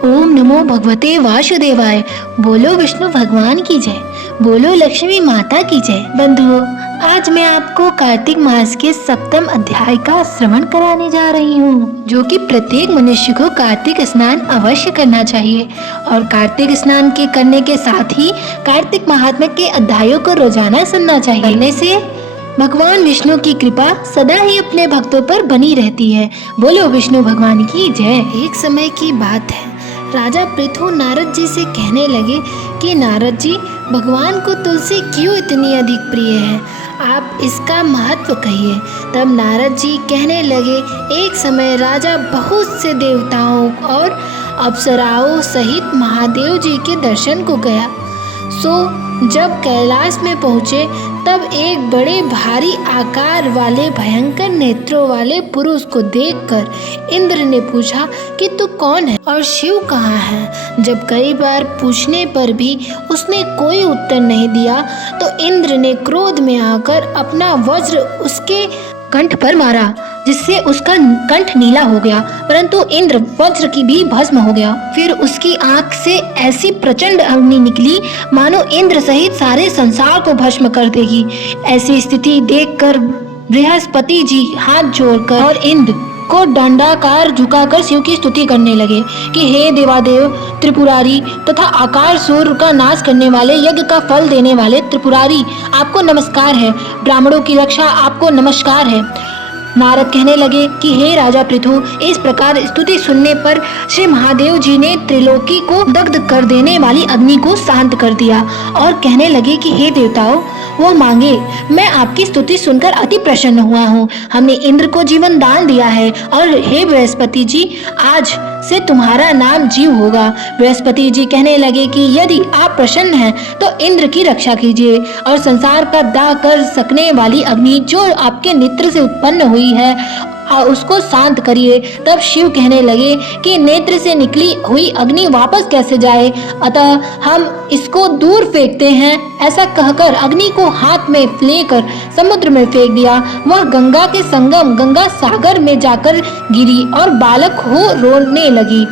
ओम नमो भगवते वासुदेवाय। बोलो विष्णु भगवान की जय, बोलो लक्ष्मी माता की जय। बंधुओं, आज मैं आपको कार्तिक मास के सप्तम अध्याय का श्रवण कराने जा रही हूँ, जो कि प्रत्येक मनुष्य को कार्तिक स्नान अवश्य करना चाहिए। और कार्तिक स्नान के करने के साथ ही कार्तिक महात्म्य के अध्यायों को रोजाना सुनना चाहिए। करने से भगवान विष्णु की कृपा सदा ही अपने भक्तों पर बनी रहती है। बोलो विष्णु भगवान की जय। एक समय की बात है, राजा पृथु नारद जी से कहने लगे कि नारद जी, भगवान को तुलसी क्यों इतनी अधिक प्रिय है, आप इसका महत्व कहिए। तब नारद जी कहने लगे, एक समय राजा बहुत से देवताओं और अप्सराओं सहित महादेव जी के दर्शन को गया। जब कैलाश में पहुँचे तब एक बड़े भारी आकार वाले भयंकर नेत्रों वाले पुरुष को देखकर इंद्र ने पूछा कि तू कौन है और शिव कहाँ है। जब कई बार पूछने पर भी उसने कोई उत्तर नहीं दिया तो इंद्र ने क्रोध में आकर अपना वज्र उसके कंठ पर मारा, जिससे उसका कंठ नीला हो गया, परंतु इंद्र वज्र की भी भस्म हो गया। फिर उसकी आंख से ऐसी प्रचंड अग्नि निकली मानो इंद्र सहित सारे संसार को भस्म कर देगी। ऐसी स्थिति देखकर बृहस्पति जी हाथ जोड़कर और इंद्र को दंडाकार झुकाकर शिव की स्तुति करने लगे कि हे देवादेव त्रिपुरारी तथा आकार सूर्य का नाश करने वाले, यज्ञ का फल देने वाले त्रिपुरारी, आपको नमस्कार है। ब्राह्मणों की रक्षा आपको नमस्कार है। नारद कहने लगे कि हे राजा पृथु, इस प्रकार स्तुति सुनने पर श्री महादेव जी ने त्रिलोकी को दग्ध कर देने वाली अग्नि को शांत कर दिया और कहने लगे कि हे देवताओं, वो मांगे, मैं आपकी स्तुति सुनकर अति प्रसन्न हुआ हूँ। हमने इंद्र को जीवन दान दिया है और हे बृहस्पति जी, आज से तुम्हारा नाम जीव होगा। बृहस्पति जी कहने लगे कि यदि आप प्रसन्न हैं तो इंद्र की रक्षा कीजिए और संसार का दाह कर सकने वाली अग्नि जो आपके नेत्र से उत्पन्न हुई है उसको शांत करिए। तब शिव कहने लगे कि नेत्र से निकली हुई अग्नि वापस कैसे जाए, अतः हम इसको दूर फेंकते हैं। ऐसा कहकर अग्नि को हाथ में लेकर समुद्र में फेंक दिया। वह गंगा के संगम गंगा सागर में जाकर गिरी और बालक हो रोने लगी।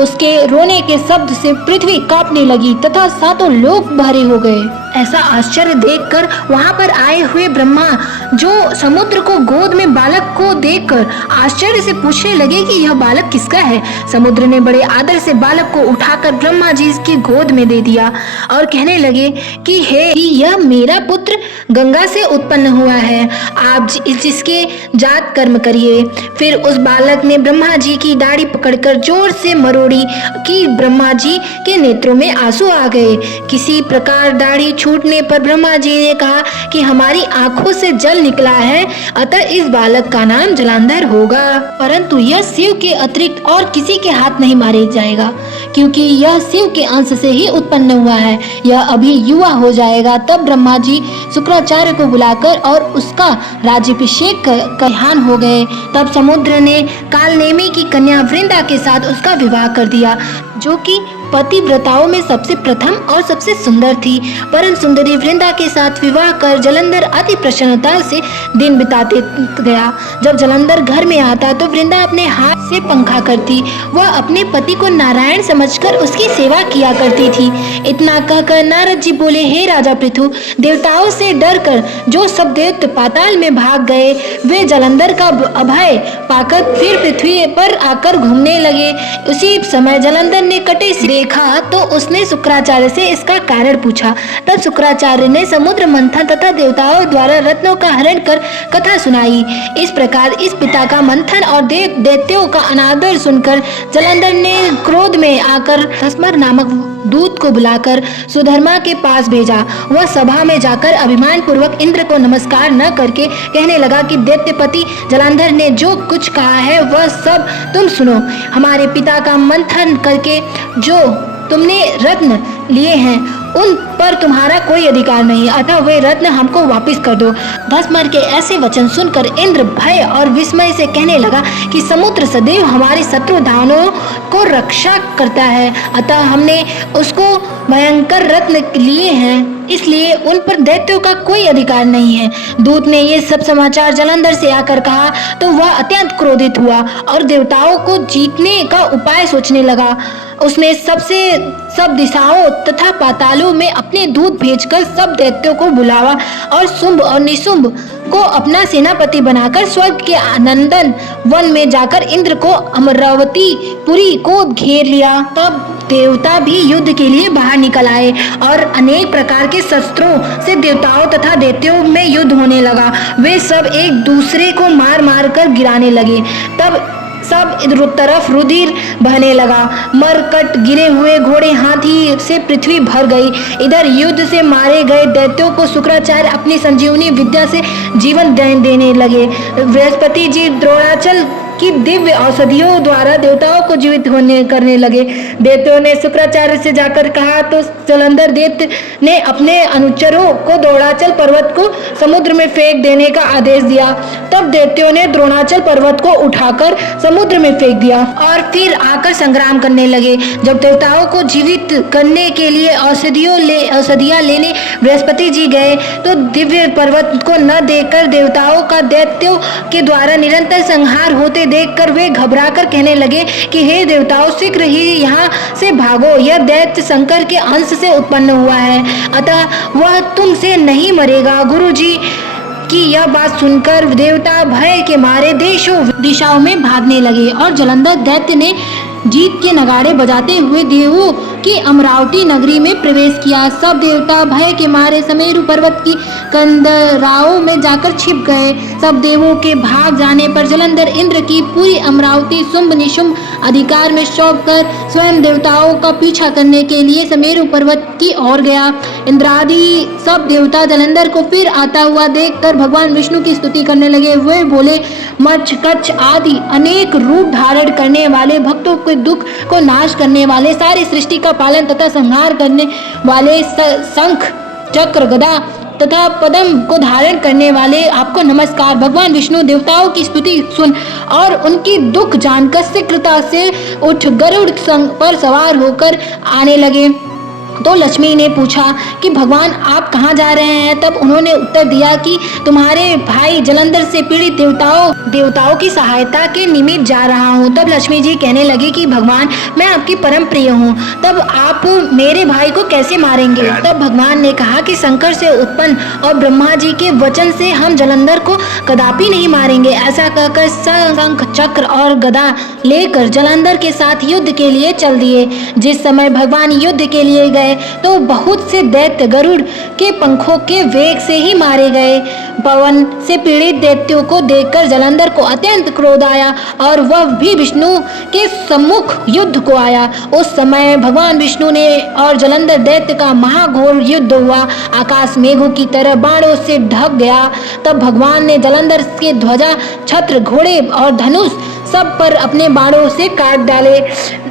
उसके रोने के शब्द से पृथ्वी कांपने लगी तथा सातों लोक भरे हो गए। ऐसा आश्चर्य देखकर वहां पर आए हुए ब्रह्मा, जो समुद्र को गोद में बालक को देखकर आश्चर्य से पूछने लगे कि यह बालक किसका है। समुद्र ने बड़े आदर से बालक को उठाकर ब्रह्मा जी की गोद में दे दिया और कहने लगे कि हे, यह मेरा पुत्र गंगा से उत्पन्न हुआ है, आप जिसके जात कर्म करिए। फिर उस बालक ने ब्रह्मा जी की दाढ़ी पकड़कर जोर से मरोड़ी कि ब्रह्मा जी के नेत्रों में आंसू आ गए। किसी प्रकार दाढ़ी छूटने पर ब्रह्मा जी ने कहा कि हमारी आंखों से जल निकला है, अतः इस बालक का नाम जलंधर होगा, परंतु यह शिव के अतिरिक्त और किसी के हाथ नहीं मारे जाएगा, क्योंकि यह शिव के अंश से ही उत्पन्न हुआ है। यह अभी युवा हो जाएगा। तब ब्रह्मा जी शुक्राचार्य को बुलाकर और उसका राज्याभिषेक का ध्यान हो गए। तब समुद्र ने कालनेमी की कन्या वृंदा के साथ उसका विवाह कर दिया, जो कि पतिव्रताओं में सबसे प्रथम और सबसे सुंदर थी। परम सुंदरी वृंदा के साथ विवाह कर जलंधर अति प्रसन्नता से दिन बिताते गया। जब जलंधर घर में आता तो वृंदा अपने हाथ से पंखा करती। वह अपने पति को नारायण समझकर उसकी सेवा किया करती थी। इतना कहकर नारद जी बोले, हे राजा पृथु, देवताओं से डरकर जो सब दैत्य पाताल में भाग गए, वे जलंधर का अभय पाकर फिर पृथ्वी पर आकर घूमने लगे। उसी समय जलंधर ने कटे से देखा तो उसने शुक्राचार्य से इसका कारण पूछा। तब शुक्राचार्य ने समुद्र मंथन तथा देवताओं द्वारा रत्नों का हरण कर कथा सुनाई। इस प्रकार इस पिता का मंथन और दैत्यों का अनादर सुनकर जलंधर ने क्रोध में आकर धस्मर नामक दूत को बुलाकर सुधर्मा के पास भेजा। वह सभा में जाकर अभिमान पूर्वक इंद्र को नमस्कार न करके कहने लगा कि दैत्यपति जलंधर ने जो कुछ कहा है वह सब तुम सुनो। हमारे पिता का मंथन करके जो तुमने रत्न लिए हैं उन पर तुम्हारा कोई अधिकार नहीं, अतः वे रत्न हमको वापस कर दो। धस्मर के ऐसे वचन सुनकर इंद्र भय और विस्मय से कहने लगा कि समुद्र सदैव हमारे शत्रु दानवों को रक्षा करता है, अतः हमने उसको भयंकर रत्न लिए हैं, इसलिए उन पर दैत्यों का कोई अधिकार नहीं है। दूत ने ये सब समाचार जलंधर से आकर कहा तो वह अत्यंत क्रोधित हुआ और देवताओं को जीतने का उपाय सोचने लगा। उसने सब दिशाओं तथा पातालों में अपने दूत भेजकर सब दैत्यों को बुलावा और शुंभ और निशुंभ को अपना सेनापति बनाकर स्वर्ग के आनंदन वन में जाकर इंद्र को अमरावती पुरी को घेर लिया। तब देवता भी युद्ध के लिए बाहर निकल आए और अनेक प्रकार के शस्त्रों से देवताओं तथा दैत्यों में युद्ध होने लगा। वे सब एक दूसरे को मार मार कर गिराने लगे। तब सब तरफ रुधिर बहने लगा। मरकट गिरे हुए घोड़े हाथी से पृथ्वी भर गई। इधर युद्ध से मारे गए दैत्यों को शुक्राचार्य अपनी संजीवनी विद्या से जीवन देने लगे। बृहस्पति जी द्रोणाचल की दिव्य औषधियों द्वारा देवताओं को जीवित करने लगे। दैत्यों ने शुक्राचार्य से जाकर कहा तो जलंधर दैत्य ने अपने अनुचरों को द्रोणाचल पर्वत को समुद्र में फेंक देने का आदेश दिया। तब दैत्यों ने द्रोणाचल पर्वत को उठाकर समुद्र में फेंक दिया और फिर आकर संग्राम करने लगे। जब देवताओं को जीवित करने के लिए औषधियां लेने बृहस्पति जी गए तो दिव्य पर्वत को न देखकर देवताओं का दैत्यों के द्वारा निरंतर संहार होते देखकर वे घबराकर कहने लगे कि हे देवताओं, शीघ्र ही यहाँ से भागो। यह दैत्य शंकर के अंश से उत्पन्न हुआ है, अतः वह तुमसे नहीं मरेगा। गुरुजी की यह बात सुनकर देवता भय के मारे देशों दिशाओं में भागने लगे और जलंधर दैत्य ने जीत के नगाड़े बजाते हुए देवों की अमरावती नगरी में प्रवेश किया। सब देवता भय के मारे समेरु पर्वत की कंदराओं में जाकर छिप गए। सब देवों के भाग जाने पर जलंधर इंद्र की पूरी अमरावती शुंभ निशुंभ अधिकार में सौंप कर स्वयं देवताओं का पीछा करने के लिए समेरु पर्वत की ओर गया। इंद्रादि सब देवता जलंधर को फिर आता हुआ देखकर भगवान विष्णु की स्तुति करने लगे। वे बोले, मच्छ कच्छ आदि अनेक रूप धारण करने वाले, भक्तों के दुख को नाश करने वाले, सारी सृष्टि का पालन तथा संहार करने वाले, शंख चक्र गदा तथा पद्म को धारण करने वाले, आपको नमस्कार। भगवान विष्णु देवताओं की स्तुति सुन और उनकी दुख जानकर शीघ्रता से उठ गरुड़ पर सवार होकर आने लगे। तो लक्ष्मी ने पूछा कि भगवान आप कहाँ जा रहे हैं? तब उन्होंने उत्तर दिया कि तुम्हारे भाई जलंधर से पीड़ित देवताओं की सहायता के निमित्त जा रहा हूँ। तब लक्ष्मी जी कहने लगी कि भगवान मैं आपकी परम प्रिय हूँ, तब आप मेरे भाई को कैसे मारेंगे? तब भगवान ने कहा कि शंकर से उत्पन्न और ब्रह्मा जी के वचन से हम जलंधर को कदापि नहीं मारेंगे। ऐसा कहकर शंख चक्र और गदा लेकर जलंधर के साथ युद्ध के लिए चल दिए। जिस समय भगवान युद्ध के लिए गए तो बहुत से दैत्य गरुड़ के पंखों के वेग से ही मारे गए। पवन से पीड़ित दैत्यों को देखकर जलंधर को अत्यंत क्रोध आया और वह भी विष्णु के सम्मुख युद्ध को आया। उस समय भगवान विष्णु ने और जलंधर दैत्य का महाघोर युद्ध हुआ। आकाश मेघों की तरह बाणों से ढक गया। तब भगवान ने जलंधर के ध्वजा, छत्र, घोड़े और धनुष सब पर अपने बाणों से काट डाले।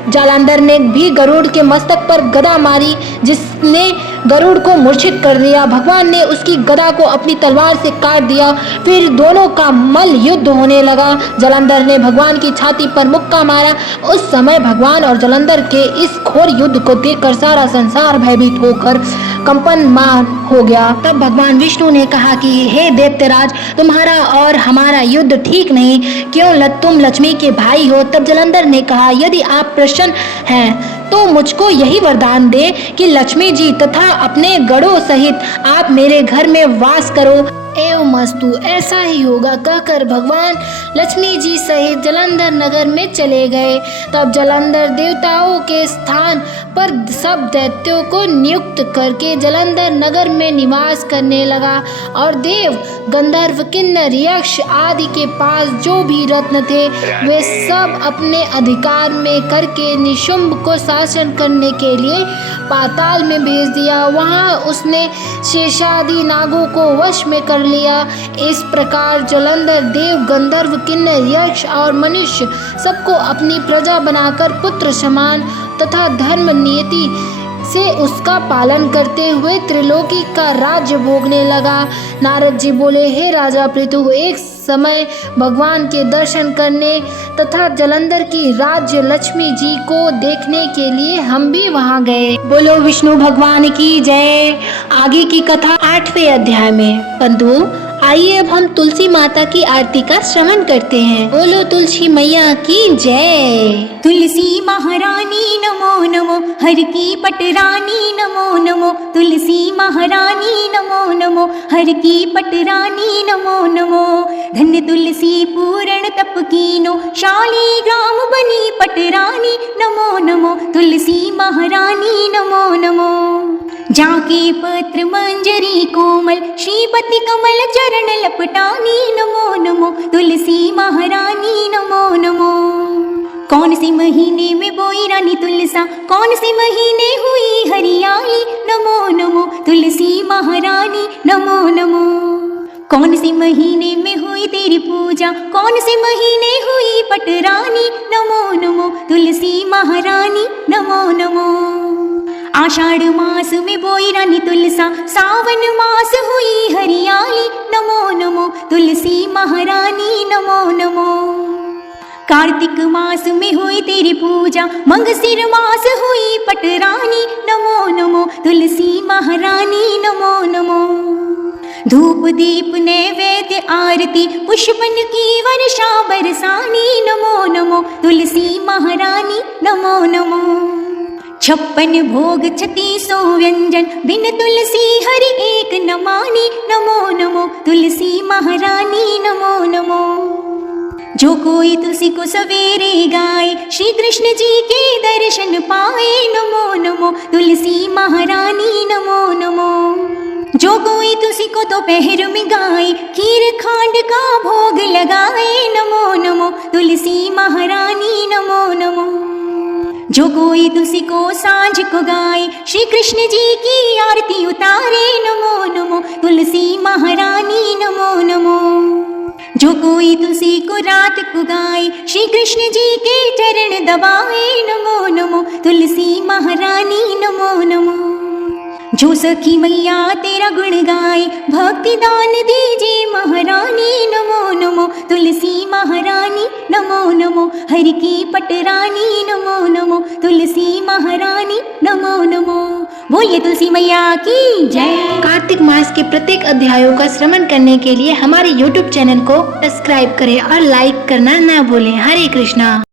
जालंधर ने भी गरुड़ के मस्तक पर गदा मारी, जिसने गरुड़ को मूर्छित कर दिया। भगवान ने उसकी गदा को अपनी तलवार से काट दिया। फिर दोनों का मल्ल युद्ध होने लगा। जालंधर ने भगवान की छाती पर मुक्का मारा। उस समय भगवान और जालंधर के इस घोर युद्ध को देखकर सारा संसार भयभीत होकर कंपनमान हो गया। तब भगवान विष्णु ने कहा कि हे दैत्यराज, तुम्हारा और हमारा युद्ध ठीक नहीं, क्यों तुम लक्ष्मी के भाई हो। तब जालंधर ने कहा, यदि आप प्रसन्न हैं तो मुझको यही वरदान दे कि लक्ष्मी जी तथा अपने गणों सहित आप मेरे घर में वास करो। एवं अस्तु, ऐसा ही होगा कहकर भगवान लक्ष्मी जी सहित जलंधर नगर में चले गए। तब जलंधर देवताओं के स्थान पर सब दैत्यों को नियुक्त करके जलंधर नगर में निवास करने लगा और देव, गंधर्व, किन्नर, यक्ष आदि के पास जो भी रत्न थे वे सब अपने अधिकार में करके निशुंभ को शासन करने के लिए पाताल में भेज दिया। वहाँ उसने शेषादि नागों को वश में कर लिया। इस प्रकार जलंधर देव, गंधर्व, किन्नर, यक्ष और मनुष्य सबको अपनी प्रजा बनाकर पुत्र समान तथा धर्म नीति से उसका पालन करते हुए त्रिलोकी का राज्य भोगने लगा। नारद जी बोले, हे राजा पृथु, एक समय भगवान के दर्शन करने तथा जलंधर की राज्य लक्ष्मी जी को देखने के लिए हम भी वहां गए। बोलो विष्णु भगवान की जय। आगे की कथा 8वें अध्याय में। बंधु, आइए अब हम तुलसी माता की आरती का श्रवण करते हैं। बोलो तुलसी मैया की जय। तुलसी महारानी नमो नमो, हर की पटरानी नमो नमो। तुलसी महारानी नमो नमो, हर की पटरानी नमो नमो। धन्य तुलसी पूर्ण तप कीनो, शालिग्राम बनी पटरानी नमो नमो। तुलसी महारानी नमो नमो। जाके पत्र मंजरी कोमल, श्रीपति कमल चरण लपटानी नमो नमो। तुलसी महारानी नमो नमो। कौन से महीने में बोई रानी तुलसा, कौन से महीने हुई हरियाली नमो नमो। तुलसी महारानी नमो नमो। कौन से महीने में हुई तेरी पूजा, कौन से महीने हुई पटरानी नमो नमो। तुलसी महारानी नमो नमो। आषाढ़ मास में बोई रानी तुलसा, सावन मास हुई हरियाली नमो नमो। तुलसी महारानी नमो नमो। कार्तिक मास में हुई तेरी पूजा, मंगसिर मास हुई पटरानी नमो नमो। तुलसी महारानी नमो नमो। धूप दीप नैवेद्य आरती, पुष्पन की वर्षा बरसानी नमो नमो। तुलसी महारानी नमो नमो। 56 भोग 3600 व्यंजन, बिन तुलसी हरि एक न मानी नमो नमो। तुलसी महारानी नमो नमो। जो कोई तुलसी को सवेरे गाए, श्री कृष्ण जी के दर्शन पाए नमो नमो। तुलसी महारानी नमो नमो। जो कोई तुलसी को दोपहर में गाए, खीर खांड का भोग लगाए नमो नमो। तुलसी महारानी नमो नमो। जो कोई तुलसी को सांझ को गाए, श्री कृष्ण जी की आरती उतारे नमो नमो। तुलसी महारानी नमो नमो। जो कोई तुलसी को रात को गाए, श्री कृष्ण जी के चरण दबाए नमो नमो। तुलसी महारानी नमो नमो। जो सखी मैया तेरा गुण गाए, भक्ति दान दीजिए महारानी नमो नमो। तुलसी महारानी नमो नमो। हरि की पटरानी नमो नमो। तुलसी महारानी नमो नमो। बोलिए तुलसी मैया की जय। कार्तिक मास के प्रत्येक अध्यायों का श्रवण करने के लिए हमारे YouTube चैनल को सब्सक्राइब करें और लाइक करना न भूलें। हरे कृष्णा।